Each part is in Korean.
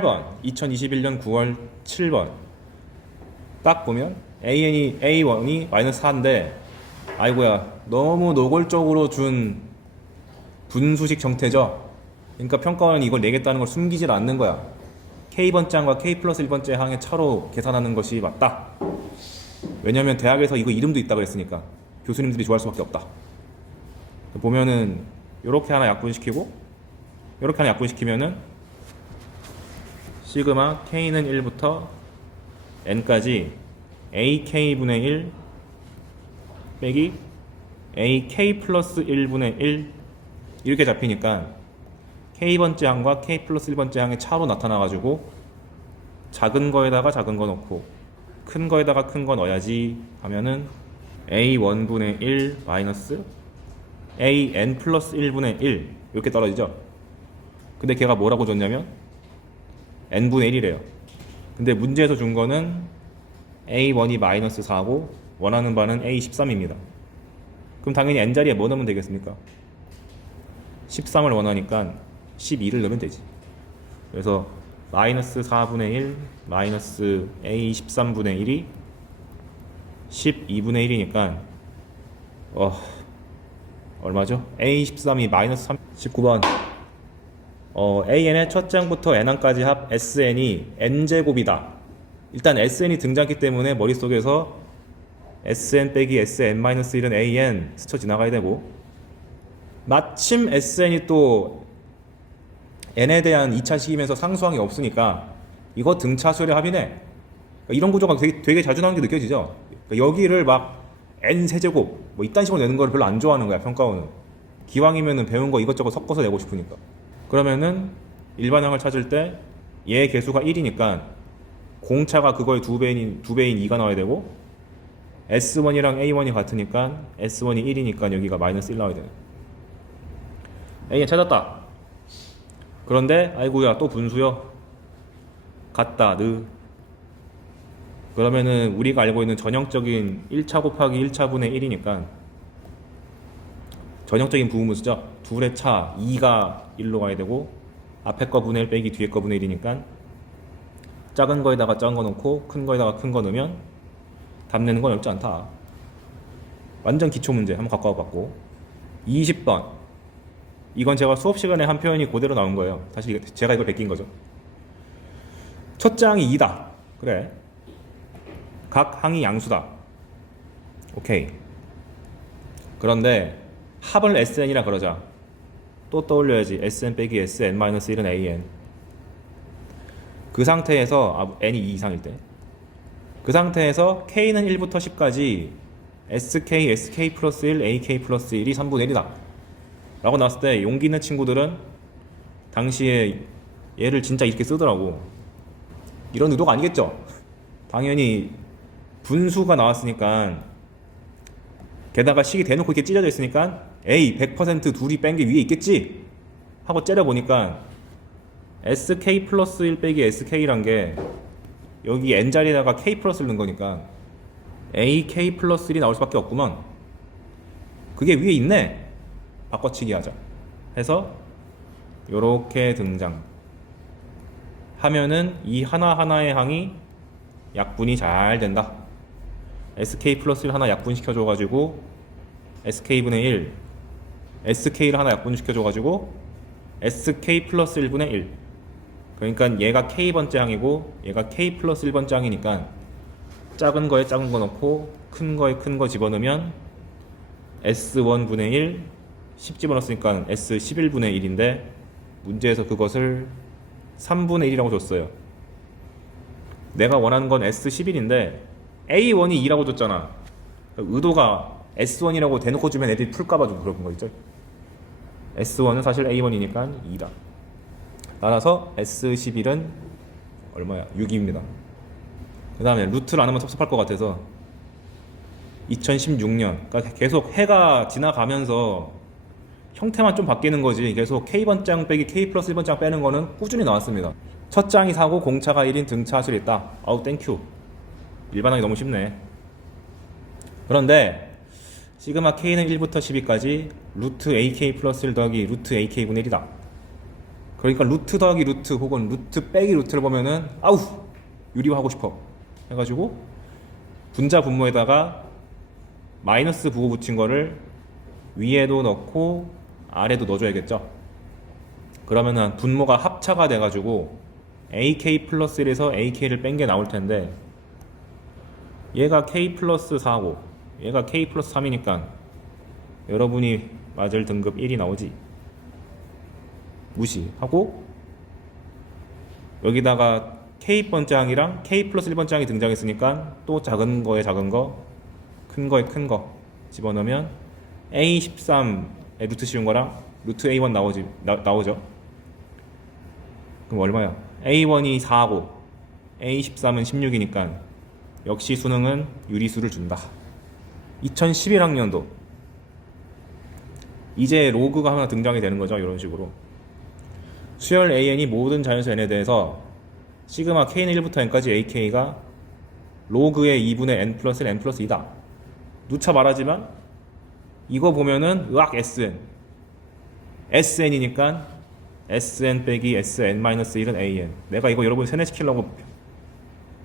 8번 2021년 9월 7번 딱 보면 A1이 마이너스 4인데 아이고야 너무 노골적으로 준 분수식 형태죠. 그러니까 평가원은 이걸 내겠다는 걸 숨기질 않는 거야. K번째 항과 K 플러스 1번째 항의 차로 계산하는 것이 맞다. 왜냐면 대학에서 이거 이름도 있다 그랬으니까 교수님들이 좋아할 수밖에 없다. 보면은 요렇게 하나 약분시키고 요렇게 하나 약분시키면은 시그마 K는 1부터 N까지 AK분의 1 빼기 AK 플러스 1분의 1 이렇게 잡히니까 K번째 항과 K 플러스 1번째 항의 차로 나타나가지고 작은 거에다가 작은 거 넣고 큰 거에다가 큰 거 넣어야지 하면은 A1분의 1 마이너스 AN 플러스 1분의 1 이렇게 떨어지죠. 근데 걔가 뭐라고 줬냐면 n분의 1이래요. 근데 문제에서 준 거는 A1이 마이너스 4고 원하는 바는 A13입니다. 그럼 당연히 n자리에 뭐 넣으면 되겠습니까? 13을 원하니까 12를 넣으면 되지. 그래서 마이너스 4분의 1 마이너스 A13분의 1이 12분의 1이니까 얼마죠? A13이 마이너스 3 19번 AN의 첫 장부터 N항까지 합 SN이 N제곱이다. 일단 SN이 등장했기 때문에 머릿속에서 SN 빼기 SN-1은 AN 스쳐 지나가야 되고 마침 SN이 또 N에 대한 2차 식이면서 상수항이 없으니까 이거 등차수열의 합이네. 이런 구조가 되게 자주 나오는 게 느껴지죠. 여기를 막 N세제곱 뭐 이딴 식으로 내는 걸 별로 안 좋아하는 거야 평가원은. 기왕이면은 배운 거 이것저것 섞어서 내고 싶으니까. 그러면은 일반항을 찾을 때 얘 개수가 1이니까 공차가 그거의 두 배인 2가 나와야 되고 S1이랑 A1이 같으니까 S1이 1이니까 여기가 마이너스 1 나와야 되네. AN 찾았다. 그런데 아이고야 또 분수요. 같다 느. 그러면은 우리가 알고 있는 전형적인 1차 곱하기 1차분의 1이니까 전형적인 부분수죠. 둘의 차 2가 1로 가야 되고 앞에 거 분의 1 빼기 뒤에 거 분의 1이니까 작은 거에다가 작은 거 넣고 큰 거에다가 큰 거 넣으면 답 내는 건 어렵지 않다. 완전 기초 문제 한번 갖고 와봤고 20번 이건 제가 수업 시간에 한 표현이 그대로 나온 거예요. 사실 제가 이걸 베낀 거죠. 첫 장이 2다. 그래. 각 항이 양수다. 오케이. 그런데 합을 SN이라 그러자. 또 떠올려야지. SN 빼기 SN-1은 AN. 그 상태에서 N이 2 이상일 때 그 상태에서 K는 1부터 10까지 SK, SK 플러스 1, AK 플러스 1이 3분의 1이다 라고 나왔을 때 용기 있는 친구들은 당시에 얘를 진짜 이렇게 쓰더라고. 이런 의도가 아니겠죠. 당연히 분수가 나왔으니까 게다가 식이 대놓고 이렇게 찢어져 있으니까 A 100% 둘이 뺀 게 위에 있겠지 하고 째려보니까 SK 플러스 1 빼기 SK란 게 여기 N자리에다가 K 플러스를 넣은 거니까 AK 플러스 1이 나올 수밖에 없구먼. 그게 위에 있네. 바꿔치기 하자 해서 요렇게 등장 하면은 이 하나하나의 항이 약분이 잘 된다. SK 플러스 1 하나 약분시켜줘가지고 SK분의 1 SK를 하나 약분시켜줘가지고 SK 플러스 1분의 1 그러니까 얘가 K번째 항이고 얘가 K 플러스 1번째 항이니까 작은 거에 작은 거 넣고 큰 거에 큰 거 집어넣으면 S1분의 1 10 집어넣었으니까 S11분의 1인데 문제에서 그것을 3분의 1이라고 줬어요. 내가 원하는 건 S11인데 A1이 2라고 줬잖아. 의도가 S1이라고 대놓고 주면 애들이 풀까봐 좀 그런 거 있죠. S1은 사실 A1이니까 2다. 따라서 S11은 얼마야? 6입니다. 그 다음에 루트를 안 하면 섭섭할 것 같아서 2016년 그러니까 계속 해가 지나가면서 형태만 좀 바뀌는 거지 계속 K번장 빼기 K 플러스 1번장 빼는 거는 꾸준히 나왔습니다. 첫 장이 4고 공차가 1인 등차수를 있다. 아우 땡큐. 일반항이 너무 쉽네. 그런데 시그마 K는 1부터 12까지 루트 AK 플러스 1 더하기 루트 AK분의 1이다. 그러니까 루트 더하기 루트 혹은 루트 빼기 루트를 보면은 아우 유리화하고 싶어 해가지고 분자 분모에다가 마이너스 부호 붙인 거를 위에도 넣고 아래도 넣어줘야겠죠. 그러면은 분모가 합차가 돼가지고 AK 플러스 1에서 AK를 뺀 게 나올 텐데 얘가 K 플러스 4고 얘가 K 플러스 3이니까 여러분이 맞을 등급 1이 나오지. 무시하고 여기다가 K번째 항이랑 K 플러스 1번째 항이 등장했으니까 또 작은 거에 작은 거, 큰 거에 큰 거 집어넣으면 A13에 루트 씌운 거랑 루트 A1 나오죠. 그럼 얼마야? A1이 4고 A13은 16이니까 역시 수능은 유리수를 준다. 2011학년도 이제 로그가 하나 등장이 되는 거죠. 이런 식으로 수열 AN이 모든 자연수 N에 대해서 시그마 K는 1부터 N까지 AK가 로그의 2분의 N 플러스 1 N 플러스 2다. 누차 말하지만 이거 보면은 으악 SN SN이니까 SN 빼기 SN-1은 AN. 내가 이거 여러분 세뇌시키려고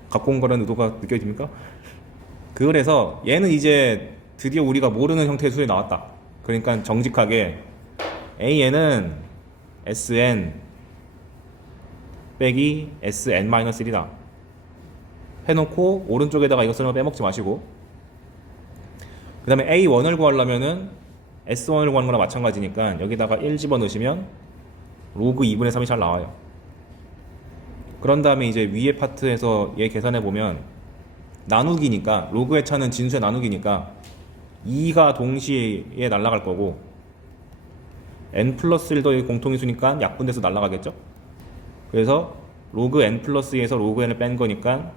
갖고 온 거라는 의도가 느껴집니까? 그래서 얘는 이제 드디어 우리가 모르는 형태의 수열이 나왔다. 그러니까 정직하게 AN은 SN 빼기 SN-1이다 해놓고 오른쪽에다가 이것을 빼먹지 마시고 그 다음에 A1을 구하려면은 S1을 구하는 거랑 마찬가지니까 여기다가 1 집어넣으시면 로그 2분의 3이 잘 나와요. 그런 다음에 이제 위에 파트에서 얘 계산해 보면 나누기니까 로그의 차는 진수의 나누기니까 2가 동시에 날아갈 거고 n 플러스 1도 공통인수니까 약분돼서 날아가겠죠. 그래서 로그 n 플러스 2에서 로그 n을 뺀 거니까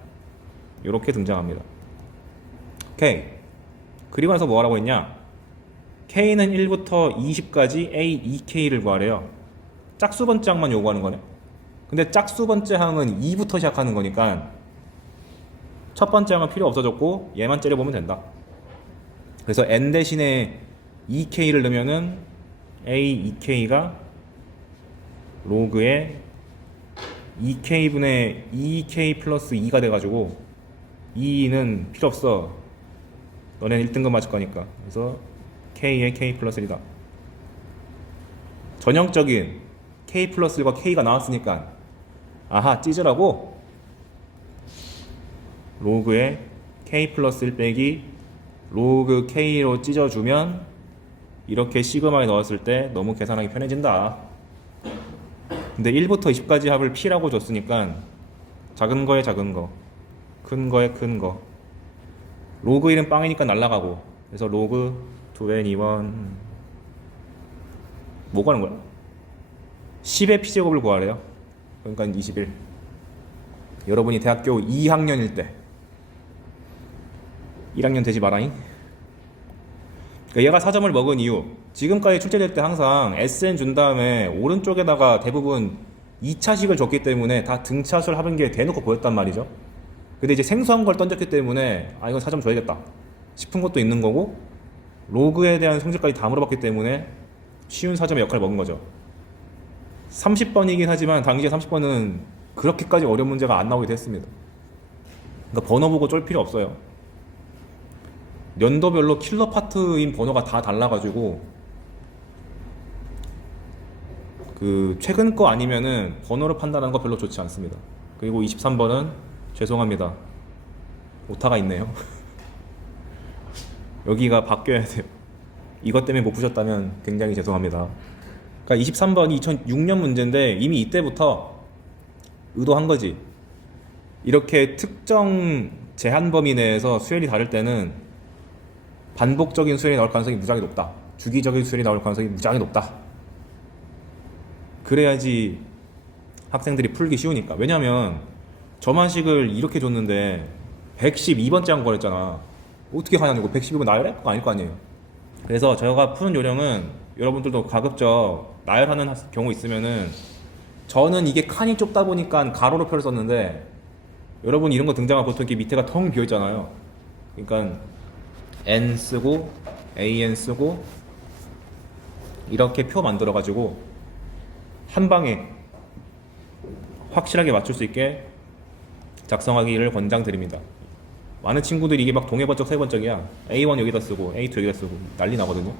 이렇게 등장합니다. 오케이. 그리고 나서 뭐 하라고 했냐? k는 1부터 20까지 a, 2k를 구하래요. 짝수 번째 항만 요구하는 거네. 근데 짝수 번째 항은 2부터 시작하는 거니까 첫 번째 항은 필요 없어졌고 얘만 째려보면 된다. 그래서 n 대신에 2k를 넣으면은 a, 2k가 로그의 2k분의 2k 플러스 2가 돼가지고 2는 필요 없어. 너네는 1등급 맞을 거니까. 그래서 k의 k 플러스 1이다. 전형적인 k 플러스 1과 k가 나왔으니까 아하 찢으라고 로그의 k 플러스 1 빼기 로그 k로 찢어주면 이렇게 시그마에 넣었을 때 너무 계산하기 편해진다. 근데 1부터 20까지 합을 p라고 줬으니까 작은 거에 작은 거, 큰 거에 큰 거. 로그 1은 빵이니까 날라가고 그래서 로그 2n2번 뭐 구하는 거야? 10의 p제곱을 구하래요. 그러니까 21. 여러분이 대학교 2학년일 때 1학년 되지 마라잉. 그러니까 얘가 4점을 먹은 이유, 지금까지 출제될 때 항상 SN 준 다음에 오른쪽에다가 대부분 2차식을 줬기 때문에 다 등차수를 합은 게 대놓고 보였단 말이죠. 근데 이제 생소한 걸 던졌기 때문에 아 이건 4점 줘야겠다 싶은 것도 있는 거고 로그에 대한 성질까지 다 물어봤기 때문에 쉬운 4점의 역할을 먹은 거죠. 30번이긴 하지만 당시에 30번은 그렇게까지 어려운 문제가 안 나오기도 했습니다. 그러니까 번호 보고 쫄 필요 없어요. 연도별로 킬러 파트인 번호가 다 달라가지고 그 최근 거 아니면은 번호를 판단하는 거 별로 좋지 않습니다. 그리고 23번은 죄송합니다. 오타가 있네요. 여기가 바뀌어야 돼요. 이것 때문에 못 푸셨다면 굉장히 죄송합니다. 그러니까 23번이 2006년 문제인데 이미 이때부터 의도한 거지. 이렇게 특정 제한 범위 내에서 수열이 다를 때는 반복적인 수열이 나올 가능성이 무지하게 높다. 주기적인 수열이 나올 가능성이 무지하게 높다. 그래야지 학생들이 풀기 쉬우니까. 왜냐면 저만식을 이렇게 줬는데 112번째 한 거랬잖아. 어떻게 하냐는 거. 112번 나열해? 그거 아닐 거 아니에요. 그래서 제가 푸는 요령은 여러분들도 가급적 나열하는 경우 있으면은 저는 이게 칸이 좁다 보니까 가로로 표를 썼는데 여러분 이런 거 등장하면 보통 이렇게 밑에가 텅 비어 있잖아요. 그러니까 n 쓰고 an 쓰고 이렇게 표 만들어 가지고 한 방에 확실하게 맞출 수 있게 작성하기를 권장드립니다. 많은 친구들이 이게 막 동해번쩍 세번쩍이야. A1 여기다 쓰고 A2 여기다 쓰고 난리 나거든요.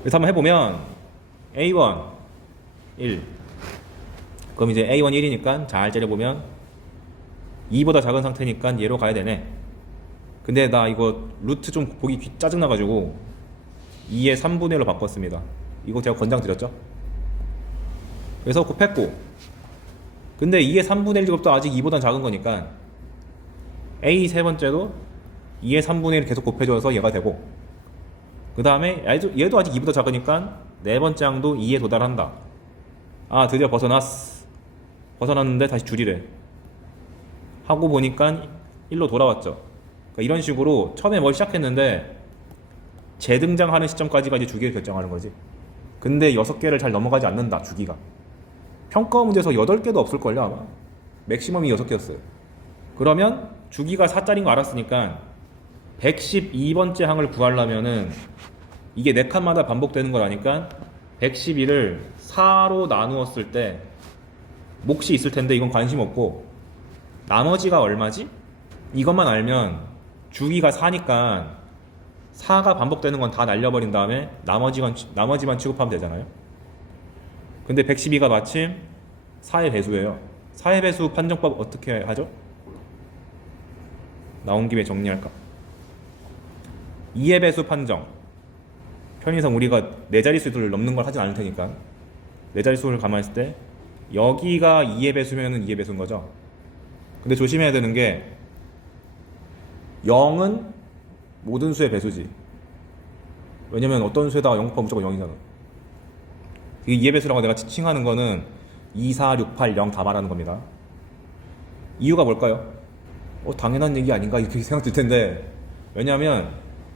그래서 한번 해보면 A1 1, 그럼 이제 A1 1이니까 잘 째려보면 2보다 작은 상태니까 얘로 가야 되네. 근데 나 이거 루트 좀 보기 짜증나가지고 2의 3분의 1로 바꿨습니다. 이거 제가 권장드렸죠. 그래서 곱했고, 근데 2의 3분의 1제곱도 아직 2보다 작은 거니까 A 세 번째도 2의 3분의 1 계속 곱해줘서 얘가 되고, 그 다음에 얘도 아직 2보다 작으니까 네 번째 항도 2에 도달한다. 아, 드디어 벗어났는데 다시 줄이래 하고 보니까 1로 돌아왔죠. 그러니까 이런 식으로 처음에 뭘 시작했는데 재등장하는 시점까지가 이제 주기를 결정하는 거지. 근데 6개를 잘 넘어가지 않는다, 주기가. 평가 문제에서 8개도 없을걸요, 아마. 맥시멈이 6개였어요. 그러면 주기가 4짜리인 거 알았으니까 112번째 항을 구하려면은 이게 4칸마다 반복되는 거라니까 112를 4로 나누었을 때 몫이 있을 텐데 이건 관심 없고, 나머지가 얼마지? 이것만 알면 주기가 4니까 4가 반복되는 건 다 날려버린 다음에 나머지만 취급하면 되잖아요. 근데 112가 마침 4의 배수예요. 4의 배수 판정법 어떻게 하죠? 나온 김에 정리할까? 2의 배수 판정. 편의상 우리가 4자릿수를 넘는 걸 하진 않을 테니까 4자릿수를 가만히 있을 때 여기가 2의 배수면은 2의 배수인 거죠. 근데 조심해야 되는 게 0은 모든 수의 배수지. 왜냐면 어떤 수에다가 0 곱하면 무조건 0이잖아. 이 2의 배수라고 내가 지칭하는 거는 2, 4, 6, 8, 0 다 말하는 겁니다. 이유가 뭘까요? 당연한 얘기 아닌가 이렇게 생각될 텐데, 왜냐하면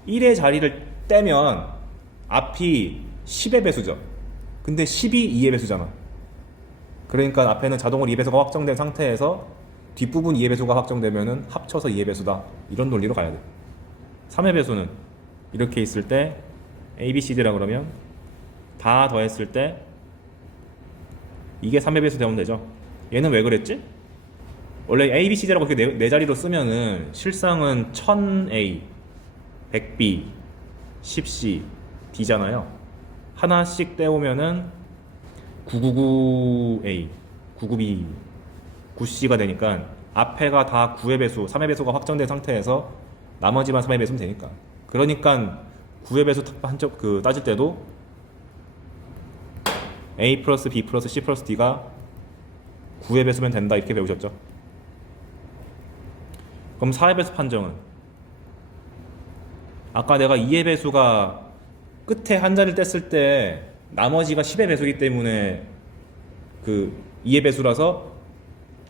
1의 자리를 떼면 앞이 10의 배수죠. 근데 10이 2의 배수잖아. 그러니까 앞에는 자동으로 2의 배수가 확정된 상태에서 뒷부분 2의 배수가 확정되면은 합쳐서 2의 배수다, 이런 논리로 가야 돼. 3의 배수는 이렇게 있을 때 A, B, C, D라 그러면 다 더했을 때 이게 3의 배수 되면 되죠. 얘는 왜 그랬지? 원래 A, B, C, D라고 이렇게 네 자리로 쓰면은 실상은 1000A, 100B, 10C, D잖아요. 하나씩 떼오면은 999A, 99B, 9C가 되니까 앞에가 다 9의 배수, 3의 배수가 확정된 상태에서 나머지만 3의 배수면 되니까. 그러니까 9의 배수 따질 때도 A 플러스 B 플러스 C 플러스 D가 9의 배수면 된다, 이렇게 배우셨죠. 그럼 4의 배수 판정은, 아까 내가 2의 배수가 끝에 한 자리를 뗐을 때 나머지가 10의 배수이기 때문에 그 2의 배수라서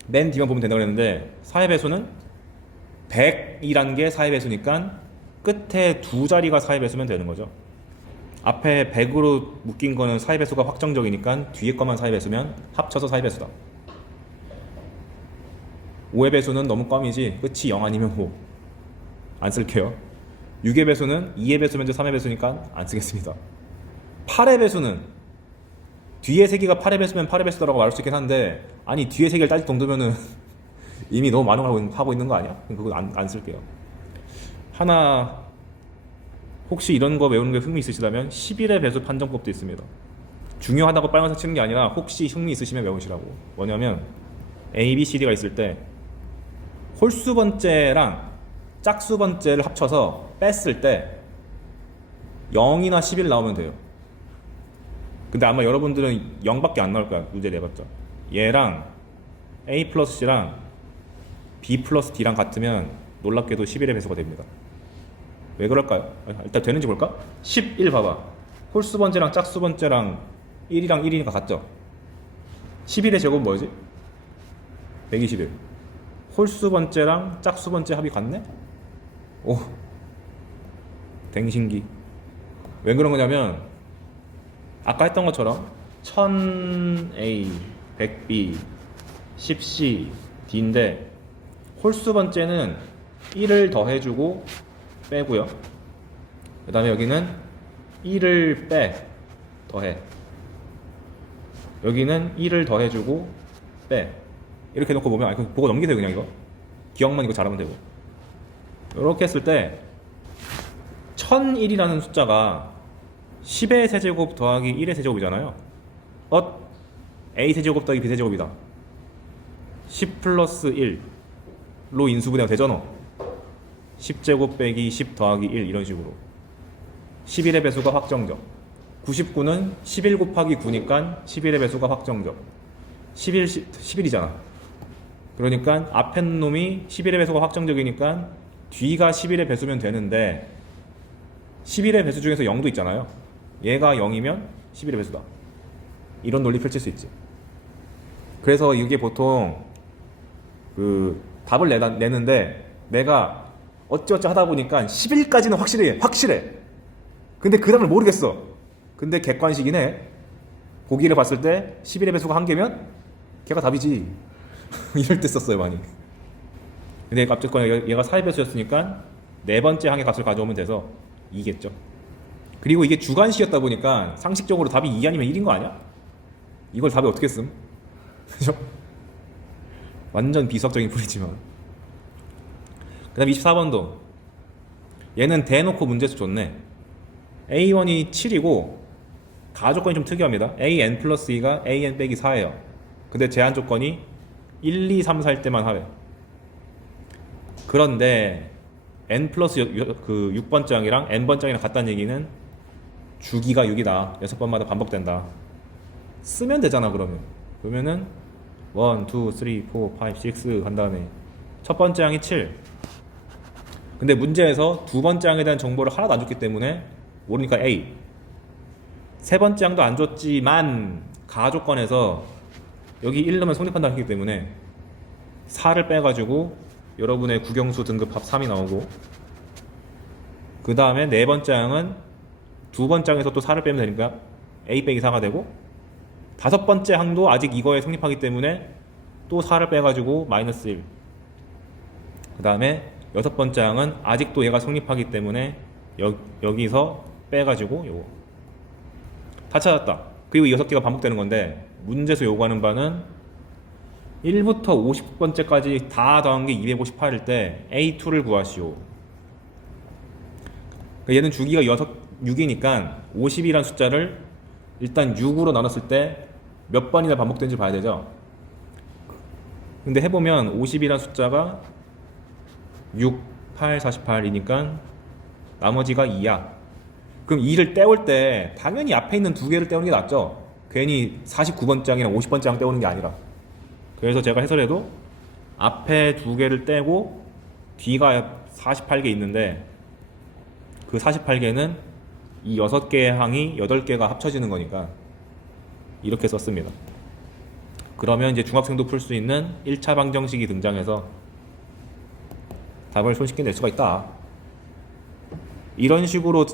맨 뒤만 보면 된다고 그랬는데, 4의 배수는 100이란 게 4의 배수니까 끝에 두 자리가 4의 배수면 되는 거죠. 앞에 100으로 묶인 거는 4의 배수가 확정적이니까 뒤에 것만 4의 배수면 합쳐서 4의 배수다. 5의 배수는 너무 껌이지, 끝이 0 아니면 5 안 쓸게요. 6의 배수는 2의 배수면 3의 배수니까 안 쓰겠습니다. 8의 배수는 뒤에 세 개가 8의 배수면 8의 배수다라고 말할 수 있긴 한데, 아니 뒤에 세 개를 따질 정도면은 이미 너무 만용하고 있는 거 아니야? 그거 안 쓸게요. 하나 혹시 이런 거 외우는 게 흥미 있으시다면 11의 배수 판정법도 있습니다. 중요하다고 빨간색 치는 게 아니라 혹시 흥미 있으시면 외우시라고. 뭐냐면 A, B, C, D가 있을 때 홀수 번째랑 짝수 번째를 합쳐서 뺐을 때 0이나 11 나오면 돼요. 근데 아마 여러분들은 0밖에 안 나올 거야, 문제 내봤죠. 얘랑 A 플러스 C랑 B 플러스 D랑 같으면 놀랍게도 11의 배수가 됩니다. 왜 그럴까요? 일단 되는지 볼까? 11 봐봐. 홀수 번째랑 짝수 번째랑 1이랑 1이니까 같죠? 11의 제곱은 뭐지? 121. 홀수 번째랑 짝수 번째 합이 같네? 오, 댕신기. 왜 그런 거냐면 아까 했던 것처럼 1000A, 100B, 10C, D인데 홀수 번째는 1을 더해주고 빼고요. 그 다음에 여기는 1을 더해. 여기는 1을 더해주고 빼. 이렇게 놓고 보면 그거 보고 넘기세요. 그냥 이거 기억만 이거 잘하면 되고. 이렇게 했을 때 1001이라는 숫자가 10의 세제곱 더하기 1의 세제곱이잖아요. A 세제곱 더하기 B 세제곱이다. 10 플러스 1로 인수분해가 되잖아. 10제곱 빼기 10 더하기 1 이런 식으로 11의 배수가 확정적. 99는 11 곱하기 9니까 11의 배수가 확정적. 11이잖아. 그러니까 앞에 놈이 11의 배수가 확정적이니까 뒤가 11의 배수면 되는데 11의 배수 중에서 0도 있잖아요. 얘가 0이면 11의 배수다. 이런 논리 펼칠 수 있지. 그래서 이게 보통 그 답을 내는데 내가 어찌어찌 하다 보니까 11까지는 확실해. 근데 그 다음을 모르겠어. 근데 객관식이네. 보기를 봤을 때 11의 배수가 1개면 걔가 답이지. 이럴 때 썼어요 많이. 근데 어쨌거나 얘가 4의 배수였으니까 네 번째 항의 값을 가져오면 돼서 2겠죠. 그리고 이게 주관식이었다 보니까 상식적으로 답이 2 아니면 1인 거 아니야? 이걸 답에 어떻게 씀? 그죠? 완전 비수학적인 풀이지만. 그 다음 24번도 얘는 대놓고 문제수 줬네. A1이 7이고 가조건이 좀 특이합니다. AN 플러스 2가 AN 빼기 4예요. 근데 제한 조건이 1, 2, 3, 4일 때만 하래. 그런데 N 플러스 그 6번 장이랑 N번 장이랑 같다는 얘기는 주기가 6이다. 6번마다 반복된다. 쓰면 되잖아. 그러면은 1, 2, 3, 4, 5, 6 한 다음에 첫 번째 항이 7. 근데 문제에서 두 번째 항에 대한 정보를 하나도 안 줬기 때문에 모르니까 A. 세 번째 항도 안 줬지만 가조건에서 여기 1 넣으면 성립한다는 거기 때문에 4를 빼가지고 여러분의 국영수 등급 합 3이 나오고, 그 다음에 네 번째 항은 두 번째 항에서 또 4를 빼면 되니까 A 빼기 4가 되고, 다섯 번째 항도 아직 이거에 성립하기 때문에 또 4를 빼가지고 마이너스 1. 그 다음에 여섯 번째 항은 아직도 얘가 성립하기 때문에 여기서 빼가지고 요거 다 찾았다. 그리고 이 6개가 반복되는 건데 문제에서 요구하는 바는 1부터 50번째까지 다 더한 게 258일 때 A2를 구하시오. 얘는 주기가 6이니까 50이란 숫자를 일단 6으로 나눴을 때 몇 번이나 반복되는지 봐야 되죠. 근데 해보면 50이란 숫자가 6, 8, 48이니까 나머지가 2야. 그럼 2를 떼올 때 당연히 앞에 있는 두 개를 떼우는 게 낫죠. 괜히 49번 장이나 50번 장 떼우는 게 아니라. 그래서 제가 해설해도 앞에 두 개를 떼고 뒤가 48개 있는데 그 48개는 이 6개의 항이 8개가 합쳐지는 거니까 이렇게 썼습니다. 그러면 이제 중학생도 풀 수 있는 1차 방정식이 등장해서 답을 손쉽게 낼 수가 있다. 이런 식으로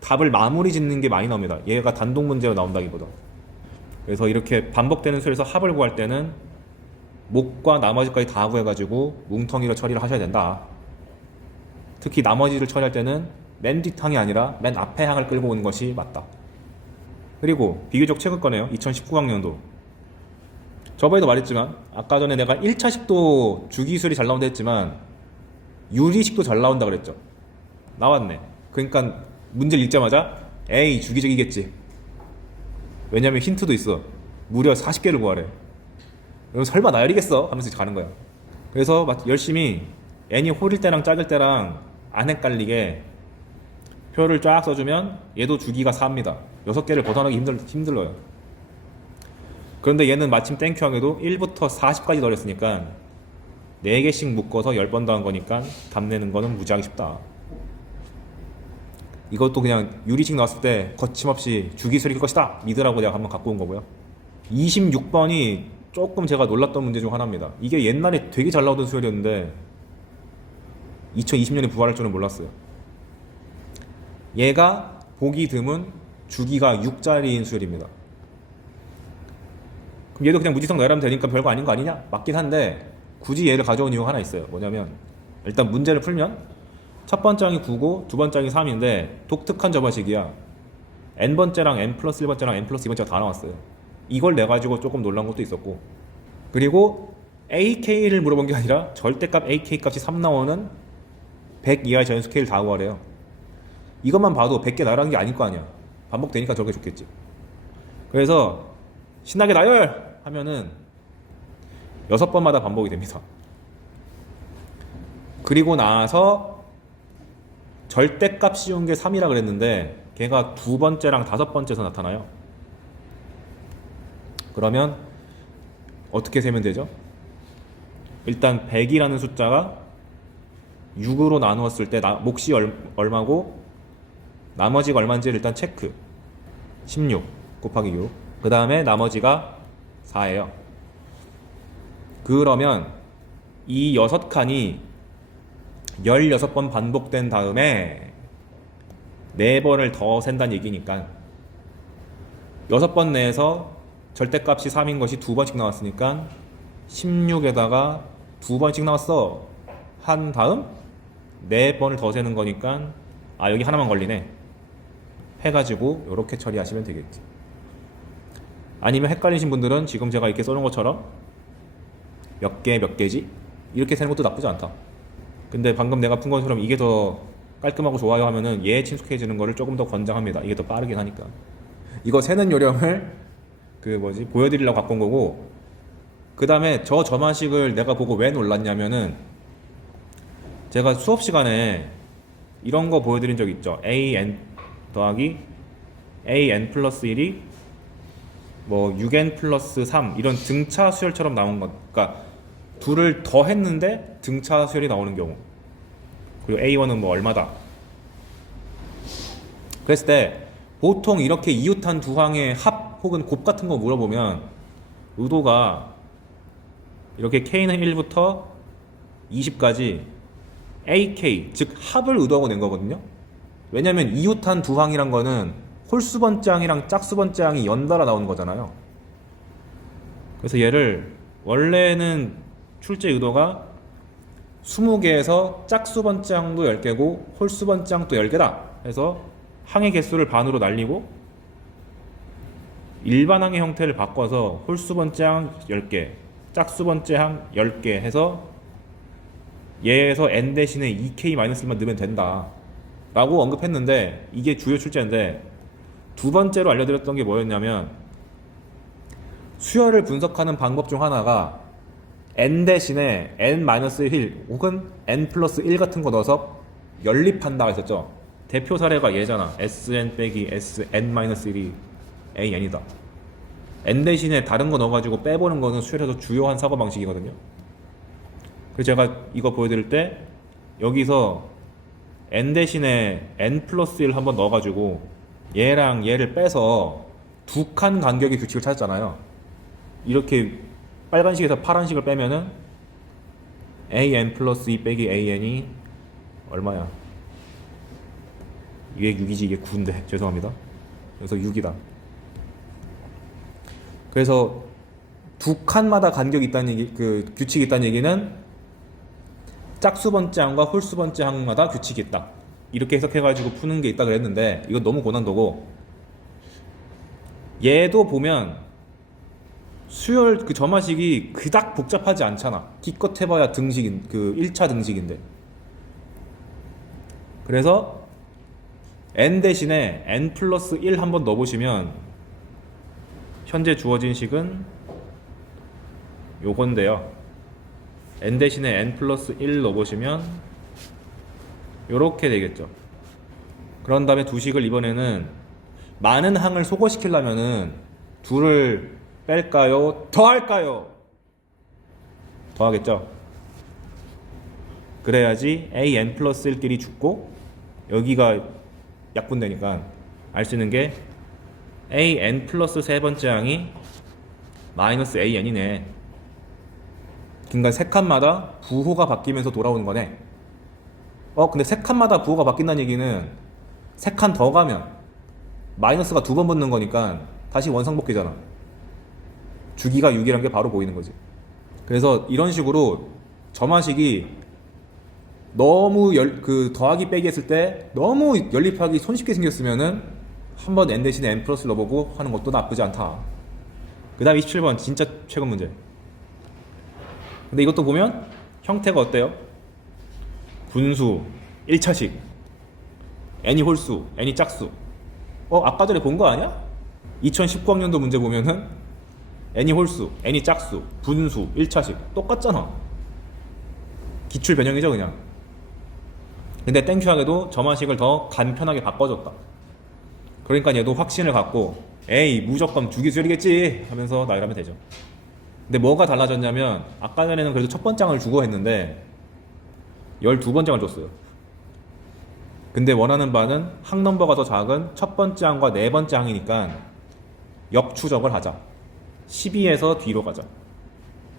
답을 마무리 짓는 게 많이 나옵니다. 얘가 단독 문제로 나온다기보다. 그래서 이렇게 반복되는 수에서 합을 구할 때는 목과 나머지까지 다 구해가지고 뭉텅이로 처리를 하셔야 된다. 특히 나머지를 처리할 때는 맨 뒷항이 아니라 맨 앞에 항을 끌고 오는 것이 맞다. 그리고 비교적 최근 거네요. 2019학년도. 저번에도 말했지만 아까 전에 내가 1차식도 주기술이 잘 나온다 했지만 유리식도 잘 나온다 그랬죠. 나왔네. 그러니까 문제를 읽자마자 에이 주기적이겠지. 왜냐면 힌트도 있어. 무려 40개를 구하래. 그럼 설마 나열이겠어? 하면서 가는 거야. 그래서 열심히 n이 홀일 때랑 짝일 때랑 안 헷갈리게 표를 쫙 써주면 얘도 주기가 4입니다. 6개를 벗어나기 힘들어요. 그런데 얘는 마침 땡큐항에도 1부터 40까지 넣었으니까 4개씩 묶어서 10번 더한 거니까 답 내는 거는 무지하게 쉽다. 이것도 그냥 유리식 나왔을 때 거침없이 주기술일 것이다 믿으라고 내가 한번 갖고 온 거고요. 26번이 조금 제가 놀랐던 문제 중 하나입니다. 이게 옛날에 되게 잘 나오던 수열이었는데 2020년에 부활할 줄은 몰랐어요. 얘가 보기 드문 주기가 6자리인 수열입니다. 그럼 얘도 그냥 무지성 나열하면 되니까 별거 아닌 거 아니냐? 맞긴 한데 굳이 얘를 가져온 이유가 하나 있어요. 뭐냐면 일단 문제를 풀면 첫 번장이 9고 두 번장이 3인데 독특한 저번식이야. n번째랑 n 플러스 1번째랑 n 플러스 2번째가 다 나왔어요. 이걸 내가지고 조금 놀란 것도 있었고, 그리고 AK를 물어본 게 아니라 절대값 AK 값이 3 나오는 100 이하의 전수 K를 다 구하래요. 이것만 봐도 100개 나라는 게 아닐 거 아니야. 반복되니까 저게 좋겠지. 그래서 신나게 나열! 하면은 6번마다 반복이 됩니다. 그리고 나서 절대값 씌운 게 3이라 그랬는데 걔가 두 번째랑 다섯 번째에서 나타나요. 그러면 어떻게 세면 되죠? 일단 100이라는 숫자가 6으로 나누었을 때 몫이 얼마고 나머지가 얼마인지를 일단 체크. 16 곱하기 6. 그 다음에 나머지가 4예요. 그러면 이 6칸이 16번 반복된 다음에 4번을 더 센다는 얘기니까 6번 내에서 절대값이 3인 것이 2번씩 나왔으니까 16에다가 2번씩 나왔어. 한 다음 4번을 더 세는 거니까 여기 하나만 걸리네 해가지고 이렇게 처리하시면 되겠지. 아니면 헷갈리신 분들은 지금 제가 이렇게 써놓은 것처럼 몇 개지? 이렇게 세는 것도 나쁘지 않다. 근데 방금 내가 푼 것처럼 이게 더 깔끔하고 좋아요 하면은 얘에 친숙해지는 거를 조금 더 권장합니다. 이게 더 빠르긴 하니까. 이거 세는 요령을 보여드리려고 갖고 온 거고, 그 다음에 저 점화식을 내가 보고 왜 놀랐냐면은 제가 수업 시간에 이런 거 보여드린 적 있죠. an 더하기 an 플러스 1이 6n 플러스 3 이런 등차 수열처럼 나온 것. 그러니까 둘을 더 했는데 등차 수열이 나오는 경우. 그리고 a1은 얼마다. 그랬을 때 보통 이렇게 이웃한 두 항의 합 혹은 곱 같은 거 물어보면 의도가 이렇게 k는 1부터 20까지 ak 즉 합을 의도하고 낸 거거든요. 왜냐면 이웃한 두 항이란 거는 홀수번째 항이랑 짝수번째 항이 연달아 나오는 거잖아요. 그래서 얘를 원래는 출제 의도가 20개에서 짝수번째 항도 10개고 홀수번째 항도 10개다 해서 항의 개수를 반으로 날리고 일반 항의 형태를 바꿔서 홀수번째 항 10개 짝수번째 항 10개 해서 얘에서 n 대신에 2k-1만 넣으면 된다 라고 언급했는데 이게 주요 출제인데, 두 번째로 알려드렸던 게 뭐였냐면 수열을 분석하는 방법 중 하나가 n 대신에 n-1 혹은 n 플러스 1 같은 거 넣어서 연립한다 했었죠. 대표 사례가 얘잖아. sn 빼기 sn-1이 an이다. n 대신에 다른 거 넣어가지고 빼보는 거는 수열에서 주요한 사고방식이거든요. 그래서 제가 이거 보여드릴 때 여기서 n 대신에 n 플러스 1 한번 넣어가지고 얘랑 얘를 빼서 두 칸 간격의 규칙을 찾았잖아요. 이렇게 빨간식에서 파란식을 빼면은 an 플러스 2 빼기 an이 얼마야? 이게 6이지 이게 9인데 죄송합니다. 그래서 6이다. 그래서 두 칸마다 간격이 있다는 얘기, 규칙이 있다는 얘기는 짝수번째 항과 홀수번째 항마다 규칙이 있다. 이렇게 해석해가지고 푸는 게 있다 그랬는데 이건 너무 고난도고, 얘도 보면 수열 점화식이 그닥 복잡하지 않잖아. 기껏 해봐야 등식인 1차 등식인데. 그래서 n 대신에 n 플러스 1 한번 넣어보시면 현재 주어진 식은 요건데요. n 대신에 n 플러스 1 넣어보시면 요렇게 되겠죠. 그런 다음에 두 식을 이번에는 많은 항을 소거시키려면은 둘을 뺄까요? 더할까요? 더하겠죠. 그래야지 an 플러스 1끼리 죽고 여기가 약분되니까 알 수 있는 게 an 플러스 세 번째 항이 마이너스 an이네. 그러니까 세 칸마다 부호가 바뀌면서 돌아오는 거네. 근데 세 칸마다 부호가 바뀐다는 얘기는 세 칸 더 가면 마이너스가 두 번 붙는 거니까 다시 원상복귀잖아. 주기가 6이란 게 바로 보이는 거지. 그래서 이런 식으로 점화식이 너무 더하기 빼기 했을 때 너무 연립하기 손쉽게 생겼으면은 한번 n 대신에 n 플러스 넣어보고 하는 것도 나쁘지 않다. 그 다음 27번 진짜 최근 문제. 근데 이것도 보면 형태가 어때요? 분수, 1차식, n이 홀수, n이 짝수. 아까 전에 본 거 아니야? 2019학년도 문제 보면은 n이 홀수, n이 짝수, 분수, 1차식 똑같잖아. 기출 변형이죠 그냥. 근데 땡큐하게도 점화식을 더 간편하게 바꿔줬다. 그러니까 얘도 확신을 갖고 에이 무조건 주기술이겠지 하면서 나열하면 되죠. 근데 뭐가 달라졌냐면 아까 전에는 그래도 첫 번장을 주고 했는데 12번장을 줬어요. 근데 원하는 바는 항 넘버가 더 작은 첫 번째 항과 네 번째 항이니까 역추적을 하자. 12에서 뒤로 가자.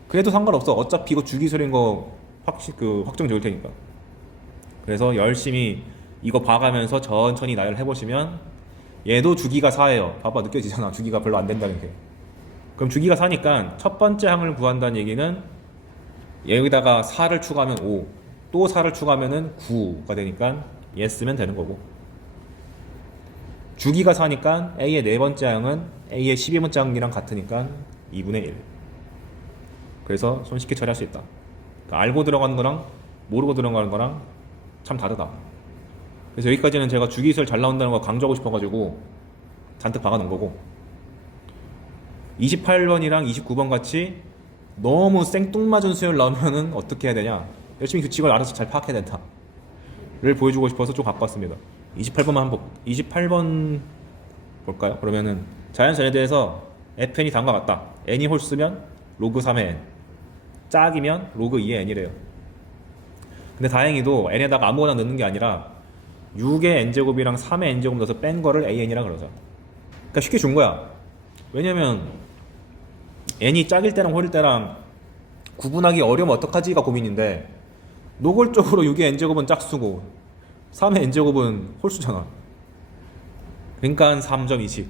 그래도 상관없어. 어차피 이거 주기술인 거 확정 지을 테니까. 그래서 열심히 이거 봐가면서 천천히 나열을 해보시면 얘도 주기가 4예요. 봐봐 느껴지잖아. 주기가 별로 안 된다는 게. 그럼 주기가 4니까 첫 번째 항을 구한다는 얘기는 여기다가 4를 추가하면 5, 또 4를 추가하면 9가 되니까 얘 쓰면 되는 거고, 주기가 4니까 A의 네 번째 항은 A의 12번째 항이랑 같으니까 2분의 1. 그래서 손쉽게 처리할 수 있다. 그러니까 알고 들어가는 거랑 모르고 들어가는 거랑 참 다르다. 그래서 여기까지는 제가 주기술 잘 나온다는 거 강조하고 싶어가지고 잔뜩 박아놓은 거고, 28번이랑 29번 같이 너무 생뚱맞은 수열 나오면은 어떻게 해야 되냐, 열심히 규칙을 알아서 잘 파악해야 된다 를 보여주고 싶어서 좀 갖고 왔습니다. 28번만 한번 28번 볼까요? 그러면은 자연선에 대해서 fn이 다음과 같다. n이 홀수면 로그 3의 n, 짝이면 로그 2의 n이래요. 근데 다행히도 n에다가 아무거나 넣는 게 아니라 6의 n제곱이랑 3의 n제곱 넣어서 뺀 거를 an이라 그러자. 그러니까 쉽게 준 거야. 왜냐면 n이 짝일 때랑 홀일 때랑 구분하기 어려우면 어떡하지가 고민인데, 노골적으로 6의 n제곱은 짝수고 3의 n제곱은 홀수잖아. 그러니까 3.20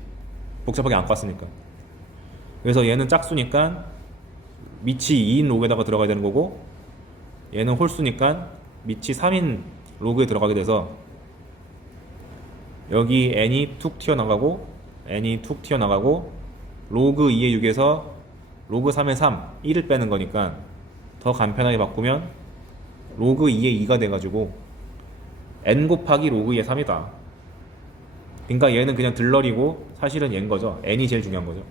복잡하게 안 깠으니까. 그래서 얘는 짝수니까 밑이 2인 로그에다가 들어가야 되는 거고, 얘는 홀수니까 밑이 3인 로그에 들어가게 돼서 여기 n이 툭 튀어나가고 n이 툭 튀어나가고 로그 2의 6에서 로그 3의 3, 1을 빼는 거니까 더 간편하게 바꾸면 로그 2의 2가 돼가지고 n 곱하기 로그 2의 3이다. 그러니까 얘는 그냥 들러리고 사실은 얘인 거죠. n이 제일 중요한 거죠.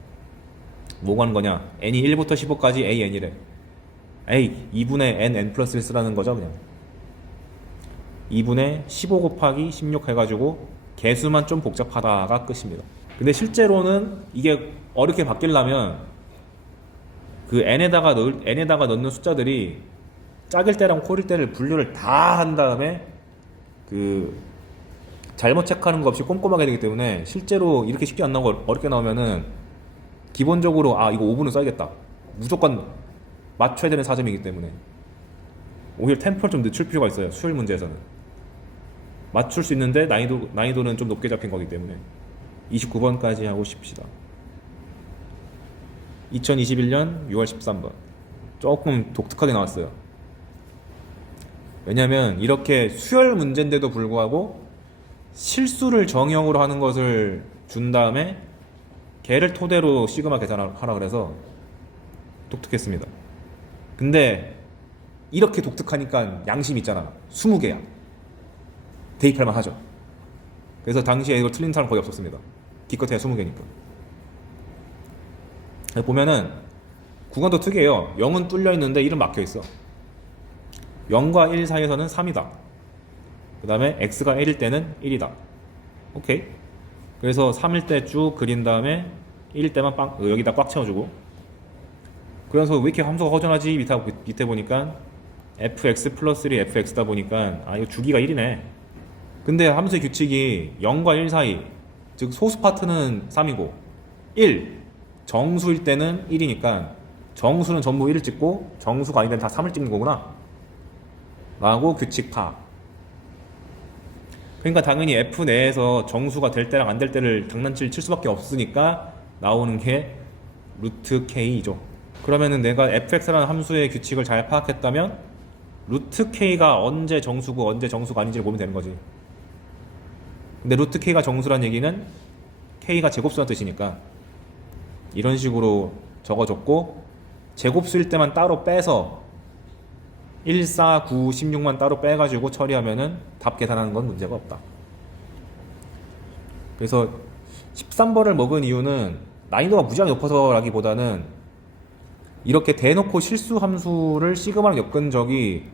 뭐가 하는 거냐, n이 1부터 15까지 an이래. 에이 2분의 n 플러스 1 쓰라는 거죠. 그냥 2분의 15 곱하기 16 해가지고 개수만 좀 복잡하다가 끝입니다. 근데 실제로는 이게 어렵게 바뀌려면 그 n에다가 넣는 숫자들이 짝일 때랑 홀일 때를 분류를 다 한 다음에 그 잘못 체크하는 거 없이 꼼꼼하게 되기 때문에 실제로 이렇게 쉽게 안 나오고 어렵게 나오면은 기본적으로 이거 5분은 써야겠다, 무조건 맞춰야 되는 사점이기 때문에 오히려 템포를 좀 늦출 필요가 있어요. 수열 문제에서는 맞출 수 있는데 난이도는 좀 높게 잡힌 거기 때문에 29번까지 하고 싶시다. 2021년 6월 13번 조금 독특하게 나왔어요. 왜냐면 이렇게 수열 문제인데도 불구하고 실수를 정형으로 하는 것을 준 다음에 걔를 토대로 시그마 계산을 하라 그래서 독특했습니다. 근데 이렇게 독특하니까 양심 있잖아. 20개야. 대입할만 하죠. 그래서 당시에 이거 틀린 사람 거의 없었습니다. 기껏해야 20개니까. 보면은 구간도 특이해요. 0은 뚫려 있는데 1은 막혀 있어. 0과 1 사이에서는 3이다. 그 다음에 x가 1일 때는 1이다. 오케이. 그래서 3일 때 쭉 그린 다음에 1일 때만 여기다 꽉 채워주고, 그래서 왜 이렇게 함수가 허전하지? 밑에 보니까 fx 플러스 1이 fx다 보니까 이거 주기가 1이네. 근데 함수의 규칙이 0과 1 사이, 즉 소수 파트는 3이고 1 정수일 때는 1이니까 정수는 전부 1을 찍고 정수가 아닌 데는 다 3을 찍는 거구나 라고 규칙 파악. 그러니까 당연히 f 내에서 정수가 될 때랑 안 될 때를 장난칠 칠 수밖에 없으니까 나오는 게 루트 k이죠. 그러면은 내가 fx라는 함수의 규칙을 잘 파악했다면 루트 k가 언제 정수고 언제 정수가 아닌지를 보면 되는 거지. 근데 루트 k가 정수란 얘기는 k가 제곱수란 뜻이니까 이런 식으로 적어줬고, 제곱수일 때만 따로 빼서 1, 4, 9, 16만 따로 빼가지고 처리하면은 답 계산하는 건 문제가 없다. 그래서 13번을 먹은 이유는 난이도가 무지하게 높아서라기보다는 이렇게 대놓고 실수 함수를 시그마랑 엮은 적이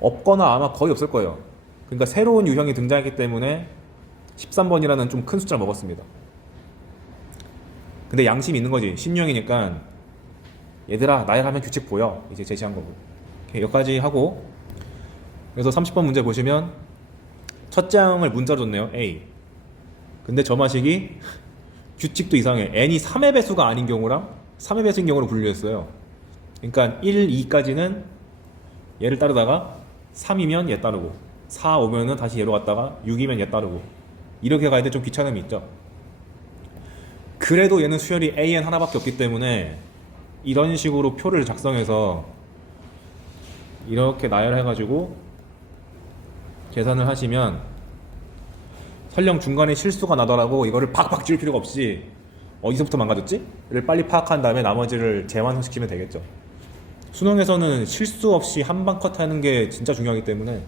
없거나 아마 거의 없을 거예요. 그러니까 새로운 유형이 등장했기 때문에 13번이라는 좀 큰 숫자를 먹었습니다. 근데 양심이 있는 거지. 16형이니까 얘들아 나열하면 규칙 보여. 이제 제시한 거고. 여기까지 하고, 그래서 30번 문제 보시면 첫 장을 문자로 줬네요. A. 근데 저마식이 규칙도 이상해. n이 3의 배수가 아닌 경우랑 3의 배수인 경우로 분류했어요. 그러니까 1, 2까지는 얘를 따르다가 3이면 얘 따르고 4 오면은 다시 얘로 갔다가 6이면 얘 따르고 이렇게 가야 돼. 좀 귀찮음이 있죠. 그래도 얘는 수열이 an 하나밖에 없기 때문에 이런 식으로 표를 작성해서 이렇게 나열해가지고 계산을 하시면 설령 중간에 실수가 나더라도 이거를 팍팍 지울 필요가 없이 어디서부터 망가졌지? 를 빨리 파악한 다음에 나머지를 재완성시키면 되겠죠. 수능에서는 실수 없이 한방 컷하는 게 진짜 중요하기 때문에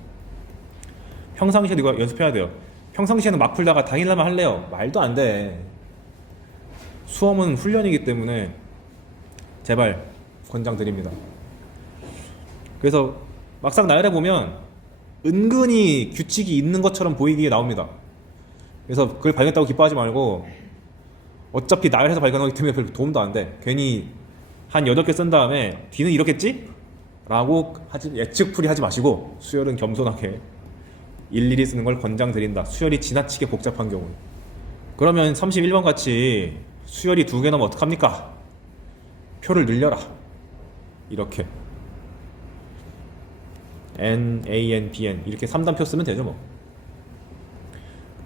평상시에도 이거 연습해야 돼요. 평상시에는 막 풀다가 당일날만 할래요. 말도 안 돼. 수험은 훈련이기 때문에 제발 권장드립니다. 그래서 막상 나열해보면 은근히 규칙이 있는 것처럼 보이기에 나옵니다. 그래서 그걸 발견했다고 기뻐하지 말고 어차피 나열해서 발견하기 때문에 별 도움도 안 돼. 괜히 한 8개 쓴 다음에 뒤는 이렇겠지? 라고 예측풀이 하지 마시고 수열은 겸손하게 일일이 쓰는 걸 권장드린다. 수열이 지나치게 복잡한 경우. 그러면 31번 같이 수열이 2개 넘으면 어떡합니까? 표를 늘려라. 이렇게 N, A, N, B, N 이렇게 3단표 쓰면 되죠 뭐.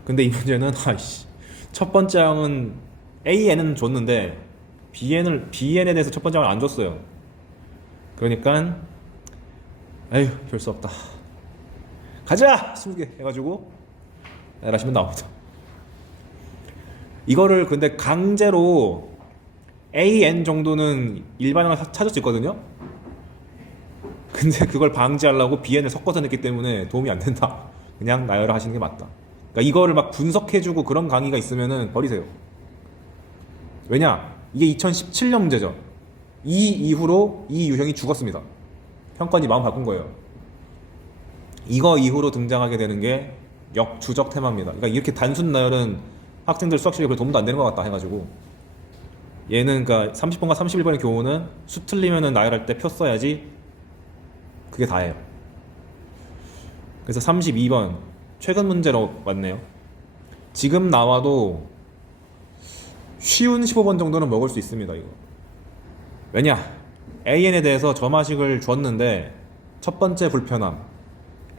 근데 이 문제는 첫 번째 항은 A, N은 줬는데 BN에 대해서 첫 번째 항을 안 줬어요. 그러니까 에휴 별 수 없다. 가자! 20개 해가지고 하시면 나옵니다. 이거를 근데 강제로 AN 정도는 일반항을 찾을 수 있거든요. 근데 그걸 방지하려고 BN을 섞어서 냈기 때문에 도움이 안 된다. 그냥 나열을 하시는 게 맞다. 그러니까 이거를 막 분석해주고 그런 강의가 있으면은 버리세요. 왜냐? 이게 2017년 문제죠. 이 이후로 이 유형이 죽었습니다. 평가원이 마음 바꾼 거예요. 이거 이후로 등장하게 되는 게 역추적 테마입니다. 그러니까 이렇게 단순 나열은 학생들 수학 실력에 도움도 안 되는 것 같다 해가지고 얘는 그러니까 30번과 31번의 교훈은 수 틀리면은 나열할 때 표 써야지. 그게 다예요. 그래서 32번 최근 문제로 왔네요. 지금 나와도 쉬운 15번 정도는 먹을 수 있습니다. 이거 왜냐? AN에 대해서 점화식을 줬는데 첫 번째 불편함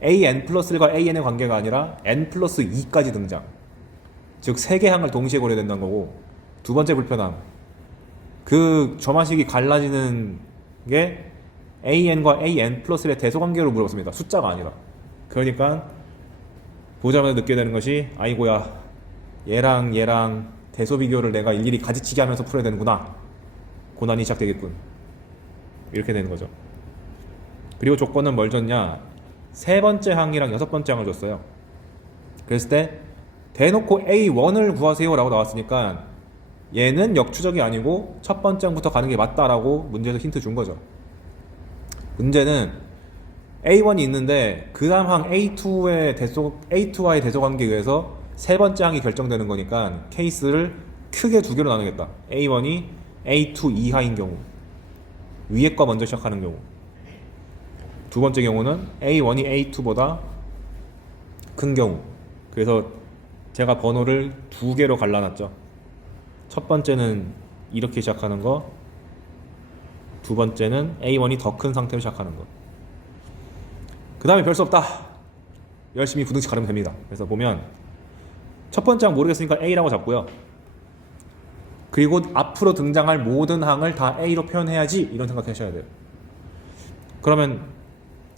AN 플러스 1과 AN의 관계가 아니라 N 플러스 2까지 등장. 즉 3개 항을 동시에 고려된다는 거고, 두 번째 불편함 그 점화식이 갈라지는 게 AN과 AN 플러스 1의 대소관계로 물어봤습니다. 숫자가 아니라. 그러니까 보자마자 느끼게 되는 것이 아이고야 얘랑 대소 비교를 내가 일일이 가지치기 하면서 풀어야 되는구나. 고난이 시작되겠군. 이렇게 되는 거죠. 그리고 조건은 뭘 줬냐? 세 번째 항이랑 여섯 번째 항을 줬어요. 그랬을 때 대놓고 A1을 구하세요 라고 나왔으니까 얘는 역추적이 아니고 첫 번째 항부터 가는 게 맞다라고 문제에서 힌트 준 거죠. 문제는 A1이 있는데 그 다음 항 A2와의 대소관계에 의해서 세 번째 항이 결정되는 거니까 케이스를 크게 두 개로 나누겠다. A1이 A2 이하인 경우, 위에 거 먼저 시작하는 경우. 두 번째 경우는 A1이 A2보다 큰 경우. 그래서 제가 번호를 두 개로 갈라놨죠. 첫 번째는 이렇게 시작하는 거, 두 번째는 A1이 더 큰 상태로 시작하는 거. 그 다음에 별 수 없다. 열심히 부등식 가르면 됩니다. 그래서 보면 첫 번째 항 모르겠으니까 A라고 잡고요. 그리고 앞으로 등장할 모든 항을 다 A로 표현해야지 이런 생각하셔야 돼요. 그러면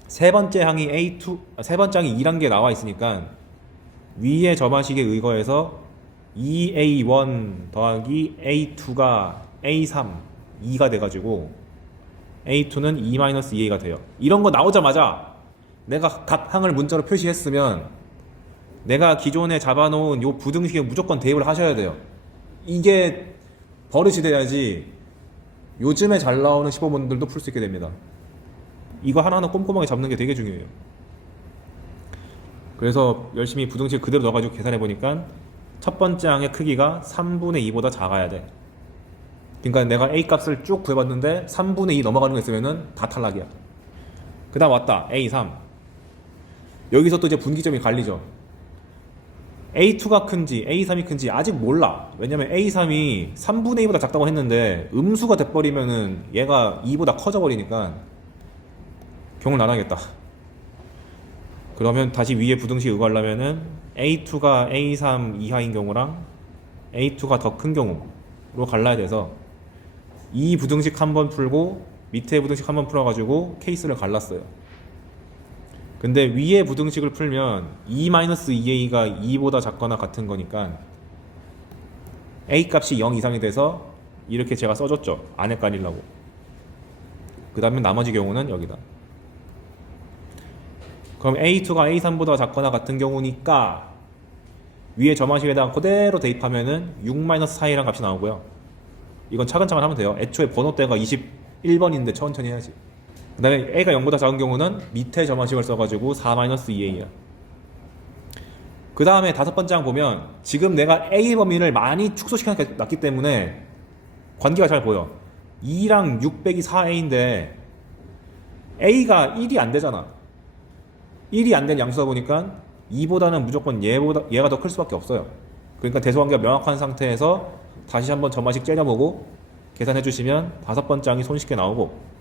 세 번째 항이 2단계에 나와 있으니까 위의 점화식에 의거해서 2A1 더하기 A2가 A3 2가 돼가지고 A2는 E-2A가 돼요. 이런 거 나오자마자 내가 각 항을 문자로 표시했으면 내가 기존에 잡아놓은 요 부등식에 무조건 대입을 하셔야 돼요. 이게 버릇이 돼야지 요즘에 잘 나오는 시범원들도 풀 수 있게 됩니다. 이거 하나하나 꼼꼼하게 잡는 게 되게 중요해요. 그래서 열심히 부등식 그대로 넣어가지고 계산해 보니까 첫 번째 항의 크기가 3분의 2보다 작아야 돼. 그러니까 내가 A 값을 쭉 구해봤는데 3분의 2 넘어가는 거 있으면은 다 탈락이야. 그 다음 왔다. A3. 여기서 또 이제 분기점이 갈리죠. A2가 큰지 A3이 큰지 아직 몰라. 왜냐면 A3이 3분의 2보다 작다고 했는데 음수가 돼버리면은 얘가 2보다 커져버리니까 경을 안 하겠다. 그러면 다시 위에 부등식 의거하려면은 A2가 A3 이하인 경우랑 A2가 더 큰 경우로 갈라야 돼서 이 부등식 한번 풀고 밑에 부등식 한번 풀어가지고 케이스를 갈랐어요. 근데 위에 부등식을 풀면 E-2A가 2보다 작거나 같은 거니까 A 값이 0 이상이 돼서 이렇게 제가 써줬죠. 안 헷갈리려고. 그 다음에 나머지 경우는 여기다. 그럼 A2가 A3보다 작거나 같은 경우니까 위에 점화식에다가 그대로 대입하면은 6-4이라는 값이 나오고요. 이건 차근차근 하면 돼요. 애초에 번호대가 21번인데 천천히 해야지. 그 다음에 A가 0보다 작은 경우는 밑에 점화식을 써가지고 4-2A야. 그 다음에 다섯 번째 항 보면 지금 내가 A 범위를 많이 축소시켜놨기 때문에 관계가 잘 보여. 2랑 6 빼기 4A인데 A가 1이 안 되잖아. 1이 안 된 양수다 보니까 2보다는 무조건 얘가 더 클 수밖에 없어요. 그러니까 대소관계가 명확한 상태에서 다시 한번 점화식 째려보고 계산해 주시면 다섯 번째 항이 손쉽게 나오고,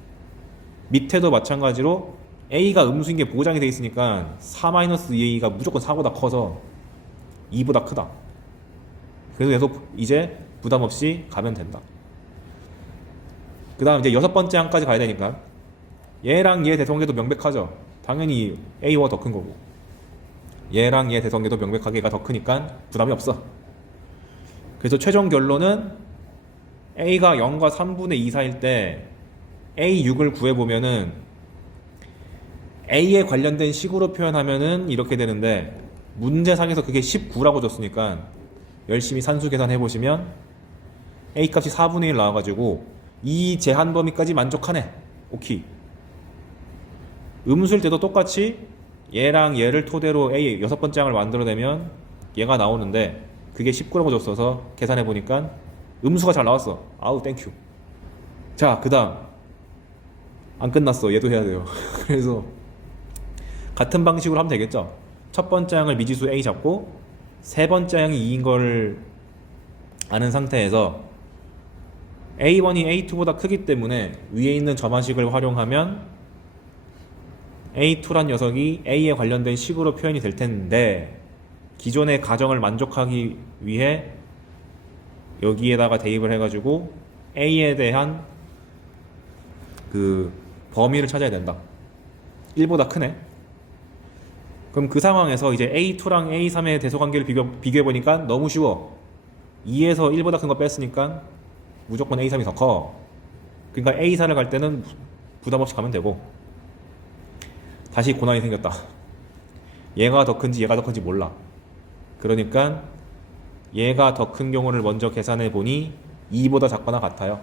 밑에도 마찬가지로 A가 음수인 게 보장이 돼 있으니까 4-2A가 무조건 4보다 커서 2보다 크다. 그래서 계속 이제 부담 없이 가면 된다. 그 다음 이제 여섯 번째 항까지 가야 되니까 얘랑 얘 대성계도 명백하죠. 당연히 A와 더 큰 거고, 얘랑 얘 대성계도 명백하게 얘가 더 크니까 부담이 없어. 그래서 최종 결론은 A가 0과 3분의 2 사이일 때 A6을 구해보면은 A에 관련된 식으로 표현하면은 이렇게 되는데 문제상에서 그게 19라고 줬으니까 열심히 산수 계산해보시면 A 값이 4분의 1 나와가지고 이 제한 범위까지 만족하네. 오케이. 음수일 때도 똑같이 얘랑 얘를 토대로 A 여섯 번째 항을 만들어내면 얘가 나오는데 그게 19라고 줬어서 계산해보니까 음수가 잘 나왔어. 아우 땡큐. 자, 그 다음 안 끝났어. 얘도 해야 돼요. 그래서 같은 방식으로 하면 되겠죠. 첫 번째 항을 미지수 A 잡고 세 번째 항이 2인 걸 아는 상태에서 A1이 A2보다 크기 때문에 위에 있는 점화식을 활용하면 A2란 녀석이 A에 관련된 식으로 표현이 될 텐데 기존의 가정을 만족하기 위해 여기에다가 대입을 해가지고 A에 대한 그 범위를 찾아야 된다. 1보다 크네. 그럼 그 상황에서 이제 A2랑 A3의 대소관계를 비교해보니까 너무 쉬워. 2에서 1보다 큰 거 뺐으니까 무조건 A3이 더 커. 그러니까 A4를 갈 때는 부담 없이 가면 되고, 다시 고난이 생겼다. 얘가 더 큰지 얘가 더 큰지 몰라. 그러니까 얘가 더 큰 경우를 먼저 계산해 보니 2보다 작거나 같아요.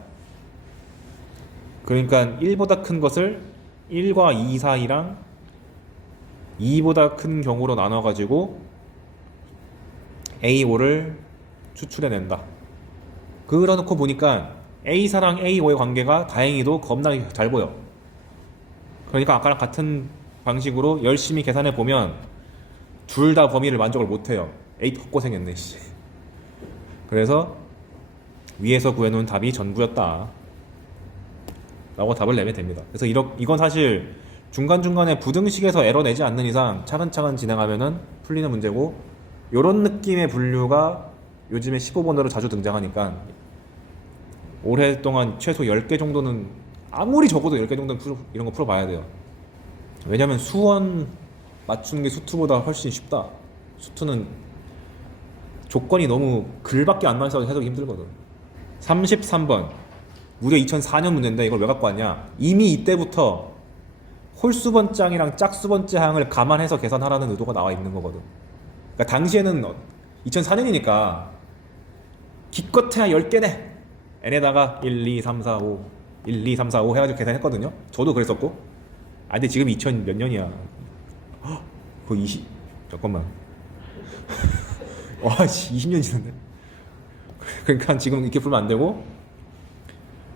그러니까 1보다 큰 것을 1과 2 사이랑 2보다 큰 경우로 나눠가지고 A5를 추출해낸다. 그러놓고 보니까 A4랑 A5의 관계가 다행히도 겁나게 잘 보여. 그러니까 아까랑 같은 방식으로 열심히 계산해 보면 둘 다 범위를 만족을 못해요. 에이 헛고생했네 씨. 그래서 위에서 구해놓은 답이 전부였다 라고 답을 내면 됩니다. 그래서 이건 사실 중간중간에 부등식에서 에러 내지 않는 이상 차근차근 진행하면은 풀리는 문제고, 요런 느낌의 분류가 요즘에 15번으로 자주 등장하니까 올해 동안 최소 10개 정도는, 아무리 적어도 10개 정도는 이런 거 풀어봐야 돼요. 왜냐면 수원 맞추는 게 수투보다 훨씬 쉽다. 수투는 조건이 너무 글밖에 안 나와서 해석이 힘들거든. 33번 무려 2004년 문제인데 이걸 왜 갖고 왔냐? 이미 이때부터 홀수번장이랑 짝수번장을 감안해서 계산하라는 의도가 나와 있는 거거든. 그러니까 당시에는 2004년이니까 기껏해야 10개네. n에다가 1, 2, 3, 4, 5 1, 2, 3, 4, 5 해가지고 계산했거든요. 저도 그랬었고. 아 근데 지금 2000 몇 년이야. 그거 20 잠깐만. 와 20년 지났네. 그러니까 지금 이렇게 풀면 안 되고,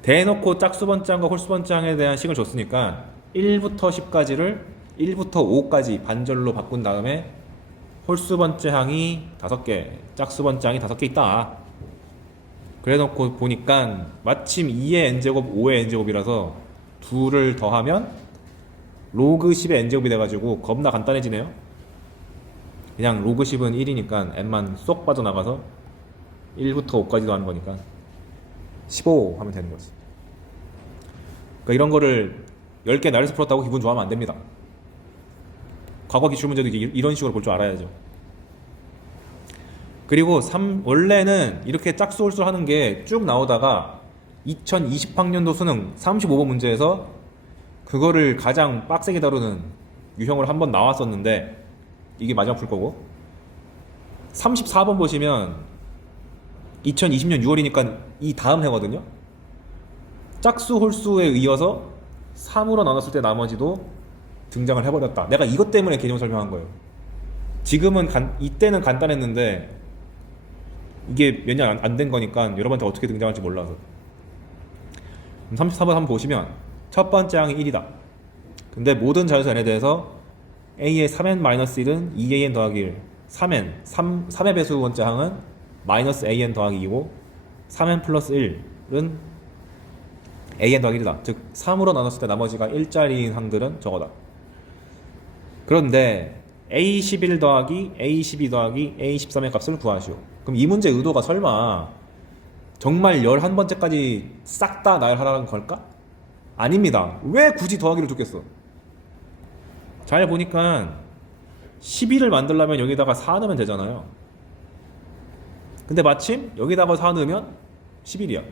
대놓고 짝수번장과 홀수번장에 대한 식을 줬으니까 1부터 10까지를 1부터 5까지 반절로 바꾼 다음에 홀수번장이 5개, 짝수번장이 5개 있다. 그래놓고 보니까 마침 2의 n제곱, 5의 n제곱이라서 둘을 더하면 로그 10의 n제곱이 돼가지고 겁나 간단해지네요. 그냥 로그 10은 1이니까 n만 쏙 빠져나가서 1부터 5까지도 하는 거니까 15 하면 되는 거지. 그러니까 이런 거를 10개 나열해서 풀었다고 기분 좋아하면 안 됩니다. 과거 기출문제도 이런 식으로 볼 줄 알아야죠. 그리고 원래는 이렇게 짝수홀수 하는 게 쭉 나오다가 2020학년도 수능 35번 문제에서 그거를 가장 빡세게 다루는 유형으로 한번 나왔었는데, 이게 마지막 풀 거고, 34번 보시면 2020년 6월이니까 이 다음 해거든요. 짝수 홀수에 이어서 3으로 나눴을 때 나머지도 등장을 해버렸다. 내가 이것 때문에 개념 설명한 거예요. 지금은 이때는 간단했는데 이게 몇 년 안 된 거니까 여러분한테 어떻게 등장할지 몰라서. 34번 한번 보시면 첫 번째 항이 1이다. 근데 모든 자연수 n에 대해서 a의 3n-1은 2an 더하기 1, 3의 배수 번째 항은 마이너스 an 더하기 2고 3n 플러스 1은 an 더하기 1이다. 즉 3으로 나눴을 때 나머지가 1짜리인 항들은 저거다. 그런데 a11 더하기 a12 더하기 a13의 값을 구하시오. 그럼 이 문제 의도가 설마 정말 11번째까지 싹 다 나열하라는 걸까? 아닙니다. 왜 굳이 더하기를 줬겠어? 잘 보니까 12를 만들려면 여기다가 4 넣으면 되잖아요. 근데 마침 여기다가 4 넣으면 11이야.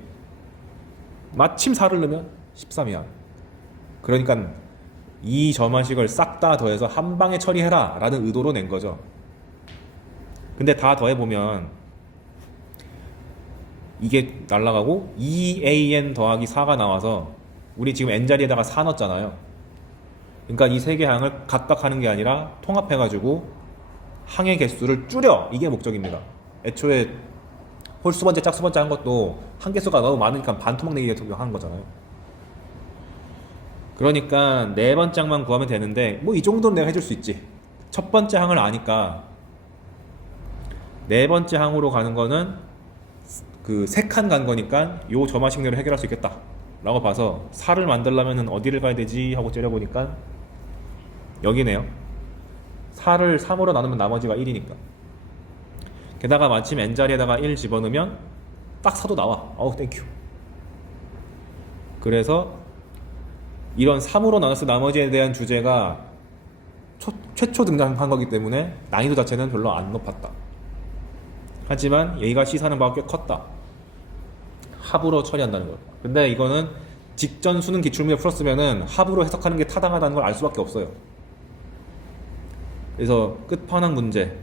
마침 4를 넣으면 13이야. 그러니까 이 점화식을 싹 다 더해서 한 방에 처리해라 라는 의도로 낸 거죠. 근데 다 더해보면 이게 날라가고 2an 더하기 4가 나와서 우리 지금 n자리에다가 4 넣었잖아요. 그러니까 이 세 개 항을 각각 하는 게 아니라 통합해가지고 항의 개수를 줄여, 이게 목적입니다. 애초에 홀수번째 짝수번째 한 것도 한 개수가 너무 많으니까 반토막 내기 하는 거잖아요. 그러니까 네 번째 항만 구하면 되는데 뭐 이 정도는 내가 해줄 수 있지. 첫 번째 항을 아니까 네 번째 항으로 가는 거는 그 세 칸 간 거니까 요 점화식 내로 해결할 수 있겠다 라고 봐서 4를 만들려면 어디를 가야 되지 하고 째려보니까 여기네요. 4를 3으로 나누면 나머지가 1이니까. 게다가 마침 n자리에다가 1 집어넣으면 딱 4도 나와. 어우 땡큐. 그래서 이런 3으로 나눴을 나머지에 대한 주제가 최초 등장한 거기 때문에 난이도 자체는 별로 안 높았다. 하지만 얘가 시사하는 바가 꽤 컸다. 합으로 처리한다는 거. 근데 이거는 직전 수능 기출문제 풀었으면은 합으로 해석하는 게 타당하다는 걸 알 수밖에 없어요. 그래서 끝판왕 문제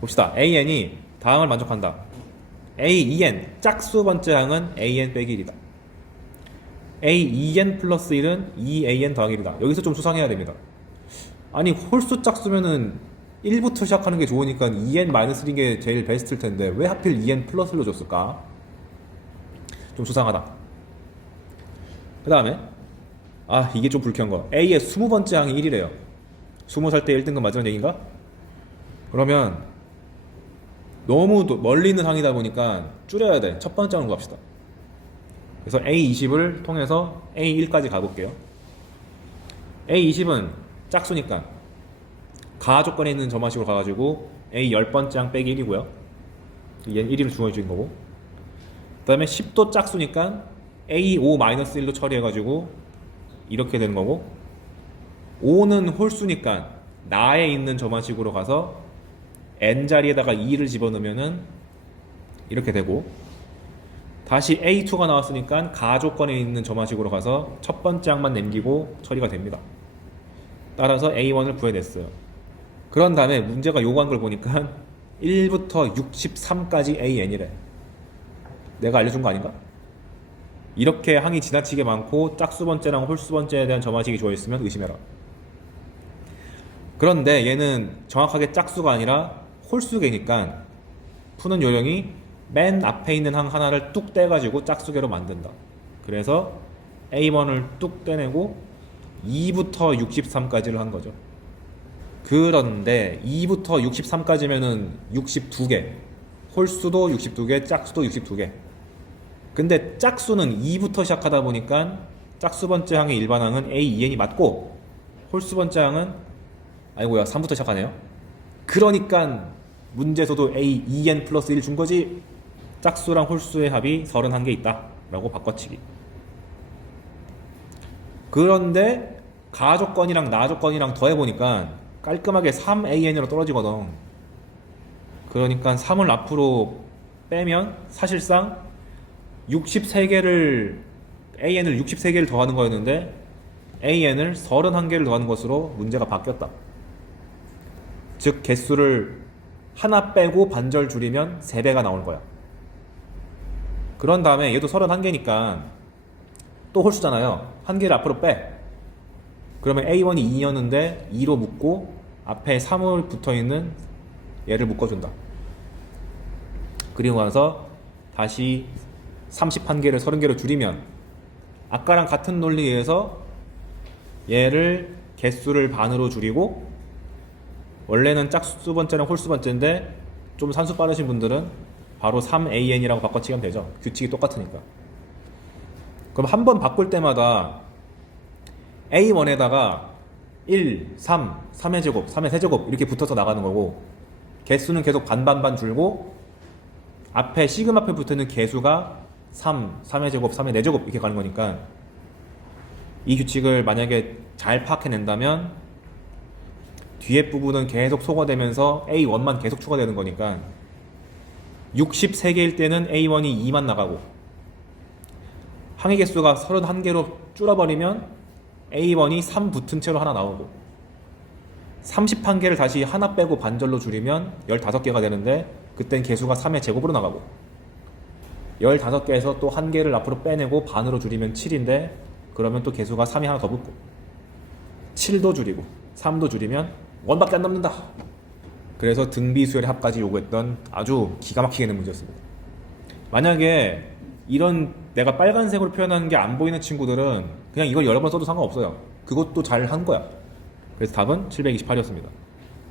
봅시다. an이 다항을 만족한다. a2n 짝수 번째 항은 an 빼기 1이다. a2n 플러스 1은 2an 더하기 1이다. 여기서 좀 수상해야 됩니다. 아니 홀수 짝수면은 1부터 시작하는 게 좋으니까 2n-1인 게 제일 베스트일 텐데 왜 하필 2n 플러스로 줬을까? 좀 수상하다. 그 다음에 이게 좀 불쾌한 거. A의 20번째 항이 1이래요 20살 때 1등급 맞으는 얘기인가? 그러면 너무 멀리 있는 항이다 보니까 줄여야 돼. 첫 번째 항으로 갑시다. 그래서 A20을 통해서 A1까지 가볼게요. A20은 짝수니까 가 조건에 있는 점화식으로 가가지고 A 10번째 항 빼기 1이고요. 얘는 1을 주어진 거고, 그 다음에 10도 짝수니까 A5-1로 처리해가지고 이렇게 되는 거고, 5는 홀수니까 나에 있는 점화식으로 가서 n자리에다가 2를 집어넣으면은 이렇게 되고, 그 다시 A2가 나왔으니까 가조건에 있는 점화식으로 가서 첫 번째 항만 남기고 처리가 됩니다. 따라서 A1을 구해냈어요. 그런 다음에 문제가 요구한 걸 보니까 1부터 63까지 AN이래. 내가 알려준 거 아닌가? 이렇게 항이 지나치게 많고 짝수 번째랑 홀수 번째에 대한 점화식이 주어있으면 의심해라. 그런데 얘는 정확하게 짝수가 아니라 홀수계니까 푸는 요령이 맨 앞에 있는 항 하나를 뚝 떼가지고 짝수계로 만든다. 그래서 A1을 뚝 떼내고 2부터 63까지를 한 거죠. 그런데 2부터 63까지면은 62개, 홀수도 62개, 짝수도 62개. 근데 짝수는 2부터 시작하다 보니까 짝수 번째 항의 일반 항은 A2n이 맞고 홀수 번째 항은 아이고야 3부터 시작하네요. 그러니까 문제에서도 A2n 플러스 1 준 거지. 짝수랑 홀수의 합이 31개 있다 라고 바꿔치기. 그런데 가조건이랑 나조건이랑 더해보니까 깔끔하게 3AN으로 떨어지거든. 그러니까 3을 앞으로 빼면 사실상 63개를 AN을 63개를 더하는 거였는데 AN을 31개를 더하는 것으로 문제가 바뀌었다. 즉 개수를 하나 빼고 반절 줄이면 3배가 나오는 거야. 그런 다음에 얘도 31개니까 또 홀수잖아요. 한 개를 앞으로 빼. 그러면 A1이 2였는데 2로 묶고 앞에 3을 붙어있는 얘를 묶어준다. 그리고 나서 다시 31개를 30개로 줄이면 아까랑 같은 논리에 의해서 얘를 개수를 반으로 줄이고 원래는 짝수 번째랑 홀수 번째인데 좀 산수 빠르신 분들은 바로 3AN이라고 바꿔치기 하면 되죠. 규칙이 똑같으니까. 그럼 한 번 바꿀 때마다 A1에다가 1, 3, 3의 제곱, 3의 세제곱 이렇게 붙어서 나가는 거고 개수는 계속 반반반 줄고 앞에 시금 앞에 붙어있는 개수가 3, 3의 제곱, 3의 4제곱 이렇게 가는 거니까 이 규칙을 만약에 잘 파악해낸다면 뒤에 부분은 계속 소거되면서 A1만 계속 추가되는 거니까 63개일 때는 A1이 2만 나가고 항의 개수가 31개로 줄어버리면 A1이 3 붙은 채로 하나 나오고 31개를 다시 하나 빼고 반절로 줄이면 15개가 되는데 그땐 개수가 3의 제곱으로 나가고 15개에서 또 한 개를 앞으로 빼내고 반으로 줄이면 7인데 그러면 또 개수가 3이 하나 더 붙고 7도 줄이고 3도 줄이면 1밖에 안 남는다. 그래서 등비수열의 합까지 요구했던 아주 기가 막히게 된 문제였습니다. 만약에 이런 내가 빨간색으로 표현하는 게 안 보이는 친구들은 그냥 이걸 여러 번 써도 상관없어요. 그것도 잘 한 거야. 그래서 답은 728이었습니다.